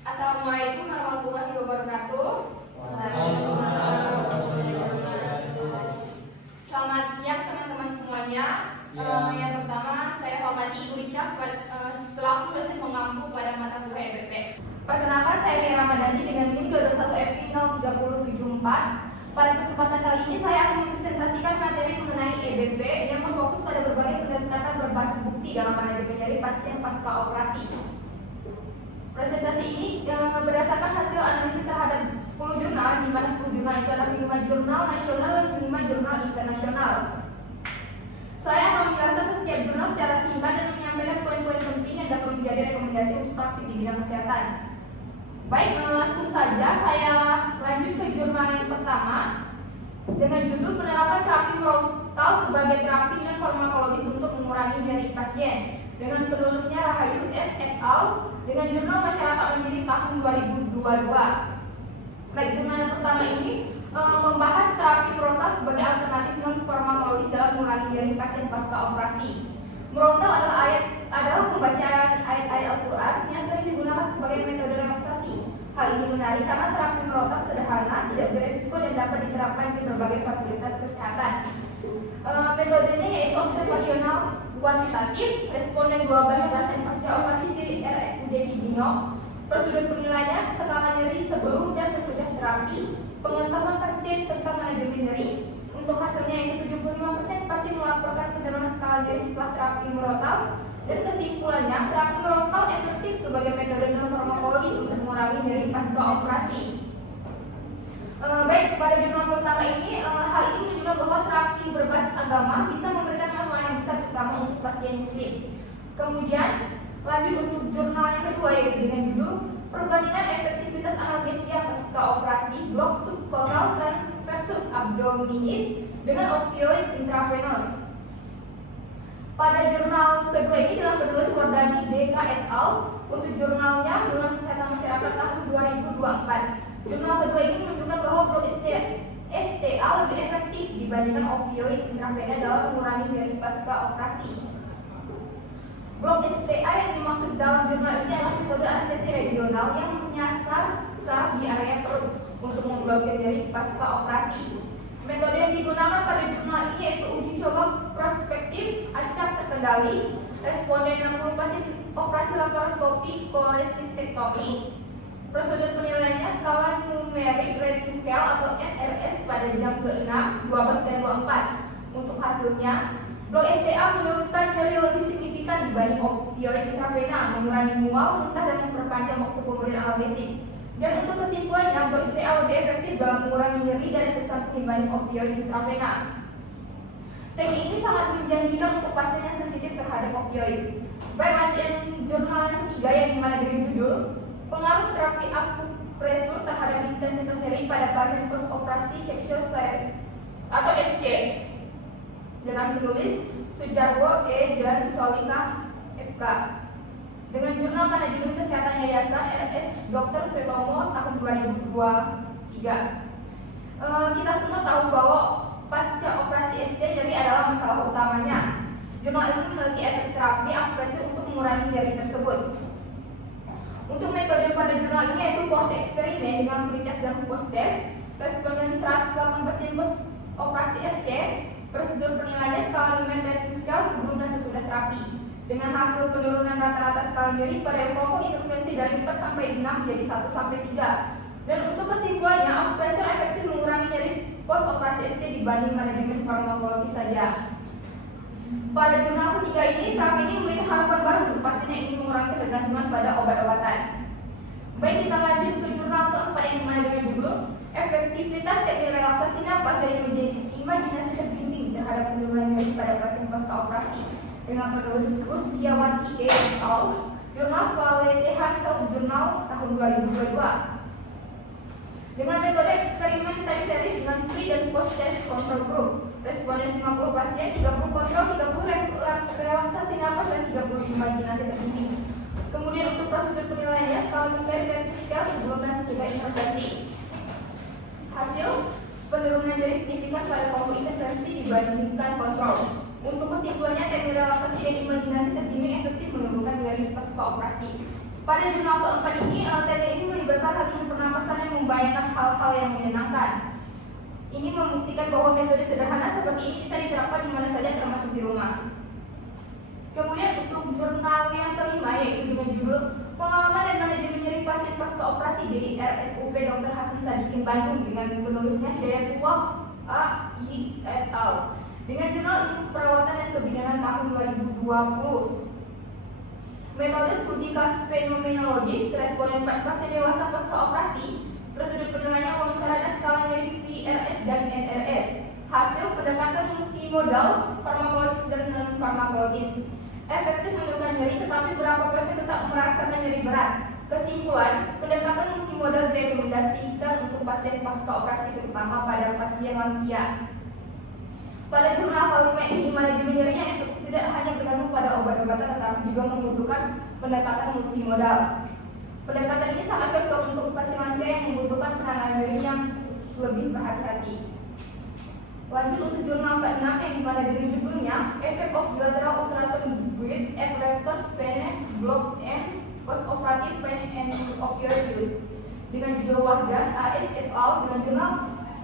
Assalamualaikum warahmatullahi wabarakatuh. Waalaikumsalam warahmatullahi wabarakatuh. Selamat siang teman-teman semuanya. Yang pertama saya hormati Ibu Rica selaku dosen pengampu pada mata kuliah EBP. Perkenalkan saya Ria Ramadhani dengan NIM 221FI03074. Pada kesempatan kali ini saya akan mempresentasikan materi mengenai EBP yang berfokus pada berbagai pendekatan berbasis bukti dalam manajemen nyeri pasien pasca operasi. Presentasi ini berdasarkan hasil analisis terhadap 10 jurnal, di mana 10 jurnal itu adalah 5 jurnal nasional dan 5 jurnal internasional. Saya akan menjelaskan setiap jurnal secara singkat dan menyampaikan poin-poin penting yang dapat menjadi rekomendasi untuk praktik di bidang kesehatan. Baik, langsung saja saya lanjut ke jurnal yang pertama dengan judul penerapan terapi merontal sebagai terapi non farmakologis untuk mengurangi nyeri pasien, dengan penulisnya Rahayu S. et al. Dengan jurnal Masyarakat Mandiri tahun 2022. Baik, jurnal yang pertama ini membahas terapi merontal sebagai alternatif non farmakologis dalam mengurangi nyeri pasien pasca operasi. Merontal adalah pembacaan ayat-ayat Al-Quran yang sering digunakan sebagai metode relaksasi. Hal ini menarik karena terapi merontal sederhana, tidak beresiko dan dapat diterapkan di berbagai fasilitas kesehatan. Metodenya yaitu observasional kuantitatif, responden 12 pasien pasca operasi di RSUD Cibinong. Prosedur penilaiannya skala nyeri sebelum dan sesudah terapi, pengetahuan pasien tentang manajemen nyeri. Untuk hasilnya yaitu 75% pasien melaporkan penurunan skala nyeri setelah terapi merontal, dan kesimpulannya terapi merontal efektif sebagai metode non farmakologis untuk mengurangi nyeri pasca operasi. Baik, pada jurnal pertama ini hal ini menunjukkan bahwa terapi berbasis agama bisa memberikan manfaat yang besar terutama untuk pasien muslim. Kemudian lanjut untuk jurnal yang kedua yaitu dengan judul perbandingan efektivitas analgesia pasca operasi blok subskrotal transversus abdominis dengan opioid intravenous. Pada jurnal kedua ini dengan penulis Wardani DK et al. Untuk jurnalnya Jurnal Kesehatan Masyarakat tahun 2024. Jurnal kedua ini menunjukkan bahwa blok STA lebih efektif dibandingkan opioid intravena dalam mengurangi nyeri pasca operasi. Blok STA yang dimaksud dalam jurnal ini adalah metode anestesi regional yang menyasar saraf di area perut untuk memblokir nyeri pasca operasi. Metode yang digunakan pada jurnal ini yaitu uji coba prospektif acak terkendali, responden 60 pasien operasi laparoskopi kolesistektomi. Prosedur penilaiannya skala numerik rating scale atau NRS pada jam ke-6, 12, dan 24. Untuk hasilnya, blok STA menurunkan nyeri lebih signifikan dibanding opioid intravena, mengurangi mual, muntah, dan memperpanjang waktu pemberian analgesik. Dan untuk kesimpulannya, blok STA lebih efektif dalam mengurangi nyeri dan efek samping dibanding opioid intravena. Teknik ini sangat menjanjikan untuk pasien yang sensitif terhadap opioid. Baik, lanjut jurnal yang ketiga yang dimana dengan judul pengaruh terapi akupresur terhadap intensitas nyeri pada pasien post operasi sexual atau SC, dengan penulis Sujarwo E dan Solikah FK, dengan jurnal Manajemen Kesehatan Yayasan RS Dr. Setomo tahun 2023. Kita semua tahu bahwa pasca operasi SC nyeri adalah masalah utamanya. Jurnal ini memiliki efek terapi akupresur untuk mengurangi nyeri tersebut. Untuk metode pada jurnal ini yaitu post eksperimen dengan pretest dan post test. Responden 108 pasien post operasi SC. Prosedur penilaiannya skala Newman rating scale sebelum dan sesudah terapi, dengan hasil penurunan rata-rata skala nyeri pada kelompok intervensi dari 4 sampai 6 menjadi 1 sampai 3. Dan untuk kesimpulannya, akupresur efektif mengurangi nyeri post operasi SC dibanding manajemen farmakologi saja. Pada jurnal ketiga ini, terapi ini memberikan harapan baru untuk pasien yang ingin mengurangi ketergantungan pada obat-obatan. Baik, kita lanjut ke jurnal keempat yang dimana dengan judul efektivitas teknik relaksasi napas dari imajinasi terbimbing terhadap penurunan nyeri pada pasien pasca operasi, dengan penulis Rusdiawati E. al. Jurnal Quality Health Journal tahun 2022. Dengan metode eksperimen time series dengan pre dan post test control group. Responden 50 pasien, 30 kontrol, 30 relaksasi napas, dan 30 imajinasi terbimbing. Kemudian untuk prosedur penilaiannya skala numerik rating scale sebelum dan sesudah intervensi. Hasil penurunan nyeri signifikan pada kelompok intervensi dibandingkan kontrol. Untuk kesimpulannya, teknik relaksasi dan imajinasi terbimbing efektif menurunkan nyeri pasca operasi. Pada jurnal keempat ini, teknik ini melibatkan latihan pernapasan yang membayangkan hal-hal yang menyenangkan. Ini membuktikan bahwa metode sederhana seperti ini bisa diterapkan di mana saja termasuk di rumah. Kemudian untuk jurnal yang kelima yaitu dengan judul Pengalaman dan Manajemen Nyeri Pasien Pasca Operasi di RSUP Dr. Hasan Sadikin Bandung dengan penulisnya Hidayatullah A.I. et al. Dengan jurnal Ilmu Perawatan dan Kebidanan tahun 2020. Metode studi kasus fenomenologis responden 4 pasien dewasa pasca operasi, prosedur penilaian wawancara dan skala nyeri VRS dan NRS. Hasil pendekatan multimodal farmakologis dan non-farmakologis. Efektif menurunkan nyeri, tetapi berapa pasien tetap merasakan nyeri berat. Kesimpulan, pendekatan multimodal direkomendasikan untuk pasien pasca operasi terutama pada pasien lansia. Pada jurnal kelima ini, manajemen nyerinya efektif tidak hanya bergantung pada obat-obatan tetapi juga membutuhkan pendekatan multimodal. Pendekatan ini sangat cocok untuk pasien lansia yang membutuhkan penanganan nyeri yang lebih berhati-hati. Lanjut untuk jurnal ke-6 yang dimana dari judulnya Effect of Bilateral Ultrasound with Attractors Pain Blocks and Postoperative Pain and Opioid Use dengan judul Wahdan A.S. et al. Dengan jurnal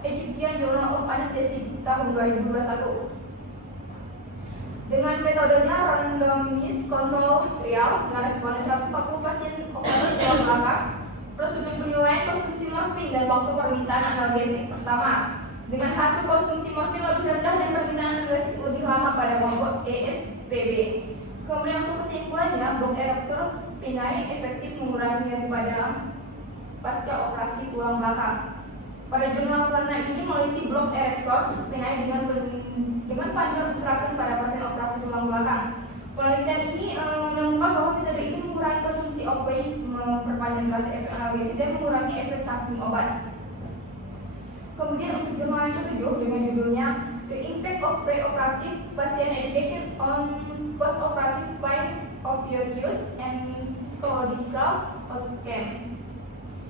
Egyptian Journal of Anesthesia tahun 2021. Dengan metodenya randomized control trial dengan responden 140 pasien operasi tulang belakang, prosedur penilaian konsumsi morfin dan waktu permintaan analgesik pertama. Dengan hasil konsumsi morfin lebih rendah dan permintaan analgesik lebih lama pada kelompok ESPB. Kemudian untuk kesimpulannya, block erector spinae efektif mengurangi nyeri pada pasca operasi tulang belakang. Pada jurnal ke-6 ini meneliti blok erector spinae dengan panduan ultrasound pada pasien operasi tulang belakang. Penelitian ini menemukan bahwa metode ini mengurangi konsumsi opioid, memperpanjang durasi efek analgesik dan mengurangi efek samping obat. Kemudian untuk jurnal yang ke-7 dengan judulnya The Impact of Preoperative Patient Education on Postoperative Pain, Opioid Use and Psychological Outcome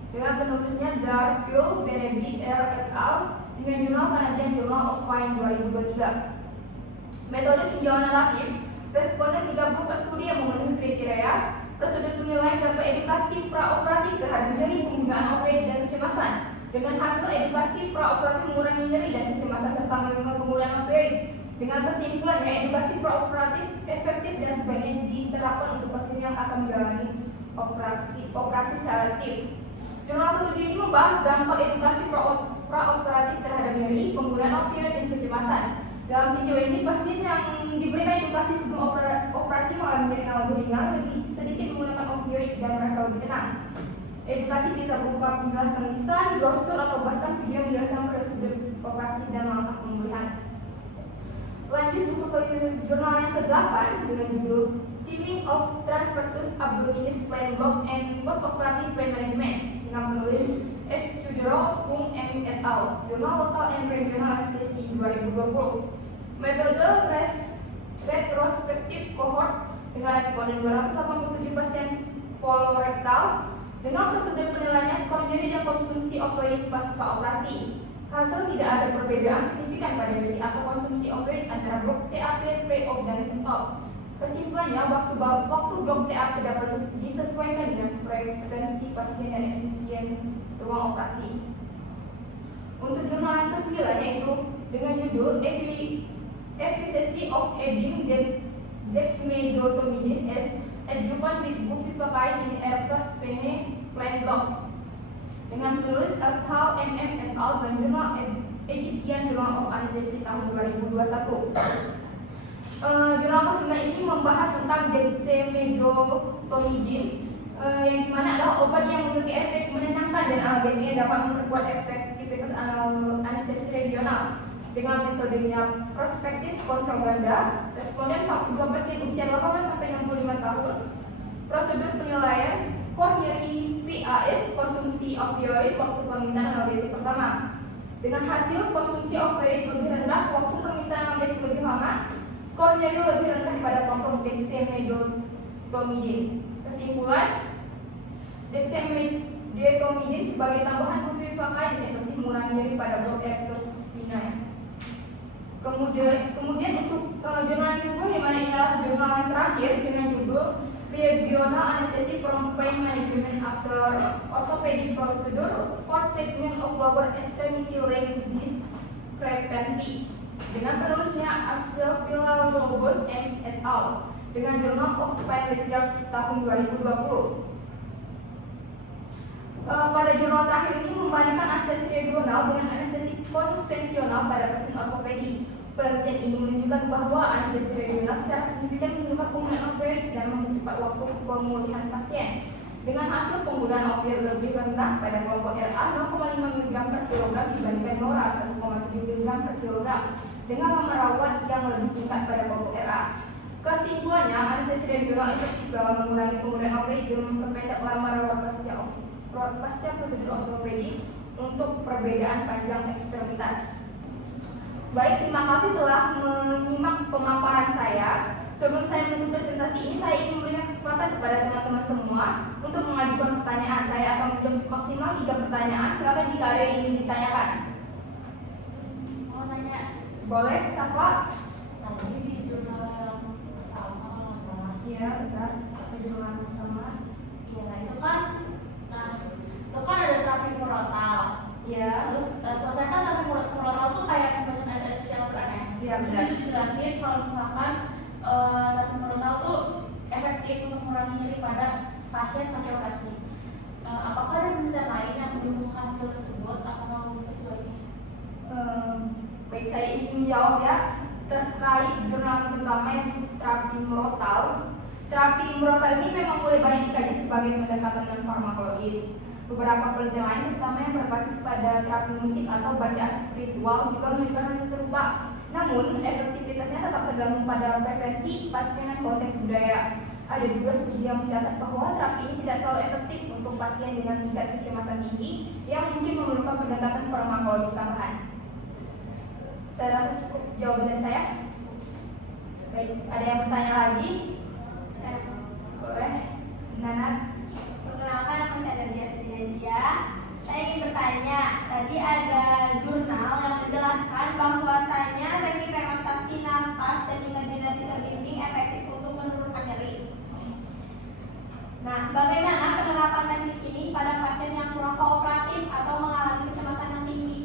dengan penulisnya Darfield Benebi et al. Dengan jurnal Canadian Journal of Pain 2023. Metode tinjauan naratif, responden 30 studi yang memenuhi kriteria, prosedur penilaian dampak edukasi praoperatif terhadap nyeri, penggunaan opioid dan kecemasan. Dengan hasil edukasi praoperatif mengurangi nyeri dan kecemasan tentang penggunaan opioid. Dengan kesimpulannya, edukasi praoperatif efektif dan sebaiknya diterapkan untuk pasien yang akan menjalani operasi selektif. Jurnal ke-7 ini membahas dampak edukasi praoperatif terhadap nyeri, penggunaan opioid dan kecemasan. Dalam tinjauan ini, pasien yang diberikan edukasi sebelum operasi mengalami nyeri yang lebih ringan, lebih sedikit menggunakan opioid dan merasa lebih tenang. Edukasi bisa berupa penjelasan lisan, brosur atau bahkan video menjelaskan prosedur operasi dan langkah pemulihan. Lanjut untuk ke jurnal yang ke-8 dengan judul Teaming of Trans versus Abdominis Plain Block and Postoperative Pain Management dengan penulis S. Chudero, Fung, M. et al. Jurnal Local and Regional Anesthesia 2020. Metode retrospektif cohort dengan responden 287 pasien kolorektal dengan prosedur penilaiannya skor nyeri dan konsumsi opioid pasca operasi. Hasil tidak ada perbedaan signifikan pada nyeri atau konsumsi opioid antara blok TAP, pre-op, dan post-op. Kesimpulannya, waktu blok TAP dapat disesuaikan dengan preferensi pasien dan efisien ruang operasi. Untuk jurnal yang ke-9 yaitu dengan judul Efficiency of Adding Dexmedetomidine as Adjuvant with Bupivacaine in Erector Spinae Plain Block dengan penulis Elshal MM et al. Dan jurnal Egyptian Journal of Anesthesia tahun 2021. Jurnal ke-9 ini membahas tentang dexmedetomidine yang dimana adalah obat yang memiliki efek menenangkan dan analgesik yang dapat memperkuat efektivitas anestesi regional. Dengan metodenya prospektif kontrol ganda, responden 42 pasien usia 18-65 tahun, prosedur penilaian skor nyeri VAS, konsumsi opioid, waktu permintaan analgesik pertama. Dengan hasil konsumsi opioid lebih rendah, waktu permintaan analgesik lebih lama, skor nyeri lebih rendah pada kelompok dexmedetomidine. Kesimpulan, dexmedetomidine sebagai tambahan bupivacaine efektif mengurangi nyeri pada blok erector spinae. Kemudian untuk jurnal yang ke-10 di mana ini adalah jurnal yang terakhir dengan judul regional anesthesia from pain management after orthopedic procedure for treatment of lower extremity leg discrepancy dengan penulisnya Axel Villalobos M. et al. Dengan Journal of Pain Research tahun 2020. Pada jurnal terakhir ini membandingkan anestesi regional dengan anestesi konvensional pada pasien ortopedi. Penelitian ini menunjukkan bahwa anestesi regional secara signifikan menurunkan penggunaan opioid dan mempercepat waktu pemulihan pasien. Dengan hasil penggunaan opioid lebih rendah pada kelompok RA 0,5 mg per kilogram dibandingkan NORA 1,7 mg per kilogram dengan lama rawat yang lebih singkat pada kelompok RA. Kesimpulannya, anestesi regional efektif dalam mengurangi penggunaan opioid dan memperpendek lama rawat pasca prosedur ortopedi untuk perbedaan panjang ekstremitas. Baik, terima kasih telah menyimak pemaparan saya. Sebelum saya menutup presentasi ini, saya ingin memberikan kesempatan kepada teman-teman semua untuk mengajukan pertanyaan. Saya akan menjawab maksimal 3 pertanyaan. Silakan jika ada yang ingin ditanyakan. Mau nanya, Boleh, Safa? tadi di jurnal yang pertama kalau nggak salah. Iya, benar. Jurnal pertama. Iya, itu kan ada terapi murotal. Iya. Terus selesai kan terapi murotal tuh kayak pembahasan anesthesia Al-Quran ya. Iya, Terus benar. itu dijelasin kalau misalkan terapi murotal tuh efektif untuk mengurangi nyeri pada pasien pasca operasi. Apakah ada penelitian lain yang mendukung hasil tersebut atau mau sesuainya? Baik, saya izin menjawab ya. Terkait jurnal pertama yang terapi murotal. Terapi murotal ini memang mulai banyak dikaji sebagai pendekatan non farmakologis. Beberapa penelitian lain, terutama yang berbasis pada terapi musik atau bacaan spiritual, juga menunjukkan hal yang serupa. Namun, efektivitasnya tetap tergantung pada preferensi pasien dan konteks budaya. Ada juga studi yang mencatat bahwa terapi ini tidak terlalu efektif untuk pasien dengan tingkat kecemasan tinggi yang mungkin memerlukan pendekatan farmakologis tambahan. Saya rasa cukup jawaban dari saya. Baik, ada yang bertanya lagi? Boleh, Nana. Perkenalkan, nama saya Nadia Setiadia. Saya ingin bertanya, tadi ada jurnal yang menjelaskan bahwasanya teknik relaksasi napas dan imajinasi terbimbing efektif untuk menurunkan nyeri. Nah, bagaimana penerapan teknik ini pada pasien yang kurang kooperatif atau mengalami kecemasan yang tinggi?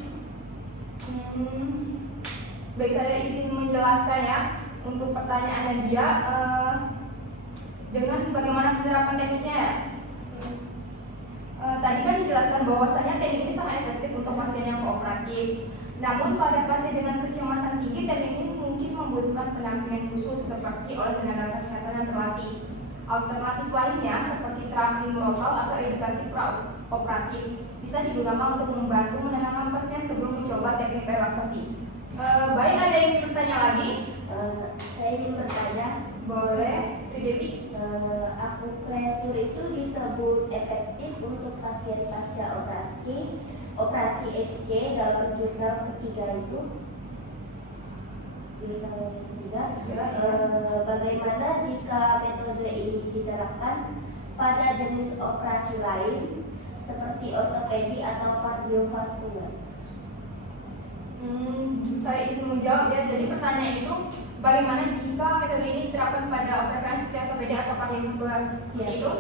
Baik, saya izin menjelaskan ya untuk pertanyaannya dia dengan bagaimana penerapan tekniknya ya. Tadi kan dijelaskan bahwasanya teknik ini sangat efektif untuk pasien yang kooperatif. Namun pada pasien dengan kecemasan tinggi, teknik ini mungkin membutuhkan pendampingan khusus seperti oleh tenaga kesehatan yang terlatih. Alternatif lainnya seperti terapi murotal atau edukasi praoperatif bisa digunakan untuk membantu menenangkan pasien sebelum mencoba teknik relaksasi. Baik, ada yang ingin bertanya lagi? Saya ingin bertanya, Boleh, Dewi. akupresur itu disebut efektif untuk pasien pasca operasi SC dalam jurnal ketiga itu. Jurnal ketiga. Bagaimana jika metode ini diterapkan pada jenis operasi lain seperti ortopedi atau kardiovaskular? Saya ingin menjawab ya. Jadi pertanyaan itu, bagaimana jika metode ini diterapkan pada operasi seperti ortopedi atau kardiovaskular? Seperti itu.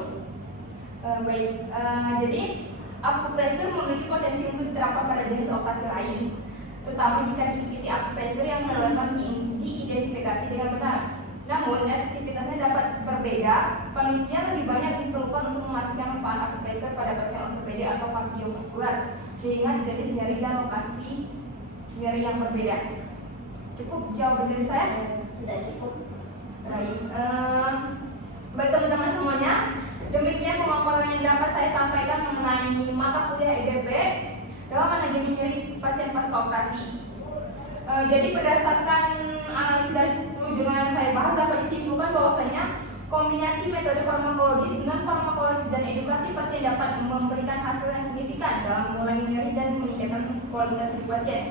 Baik. Jadi akupresur memiliki potensi untuk diterapkan pada jenis operasi lain, terutama jika titik-titik akupresur yang relevan diidentifikasi dengan benar. Namun efektivitasnya dapat berbeda. Penelitian lebih banyak diperlukan untuk memastikan manfaat akupresur pada pasien ortopedi atau kardiovaskular dengan jenis nyeri dan lokasi nyeri yang berbeda. Cukup jawaban dari saya? Sudah cukup. Baik. Baik teman-teman semuanya, demikian pemaparan yang dapat saya sampaikan mengenai mata kuliah EDP dalam manajemen nyeri pasien pasca operasi. Jadi berdasarkan analisis dari 10 jurnal yang saya bahas, dapat disimpulkan bahwasanya kombinasi metode farmakologis, non farmakologis dan edukasi pasien dapat memberikan hasil yang signifikan dalam mengurangi nyeri dan meningkatkan kualitas hidup pasien.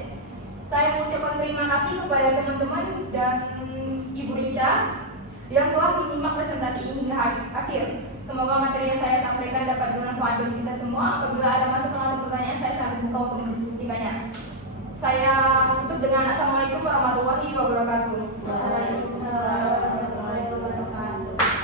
Saya mengucapkan terima kasih kepada teman-teman dan Ibu Rica yang telah menyimak presentasi ini hingga akhir. Semoga materi yang saya sampaikan dapat bermanfaat bagi kita semua. Apabila ada masukan atau pertanyaan, saya sangat terbuka untuk mendiskusikannya. Saya tutup dengan Assalamualaikum warahmatullahi wabarakatuh. Waalaikumsalam warahmatullahi wabarakatuh.